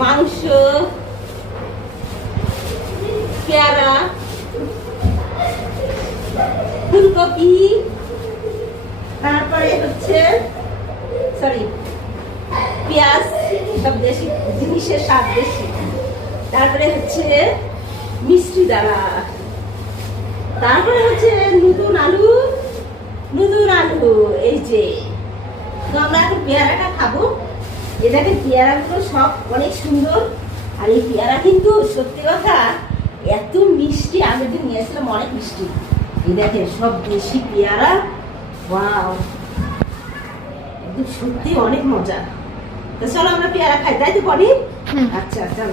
মাংস, পেয়ারা, ফুলকপি, তারপরে হচ্ছে সরি পেঁয়াজ, সব দেশি জিনিসের স্বাদ বেশি। তারপরে হচ্ছে মিষ্টি দানা, তারপরে হচ্ছে নতুন আলু, এই যে তো আমরা এখন পেয়ারাটা খাবো। এটাকে পেয়ারাগুলো সব অনেক সুন্দর, আর এই পেয়ারা কিন্তু সত্যি কথা এত মিষ্টি, আমি যে নিয়েছিলাম অনেক মিষ্টি। এই দেখেন সব দেশি পেয়ারা, ওয়াও একদম সত্যি অনেক মজা। তো চলো আমরা পেয়ারা খাই, তাই তো পরি? আচ্ছা আচ্ছা।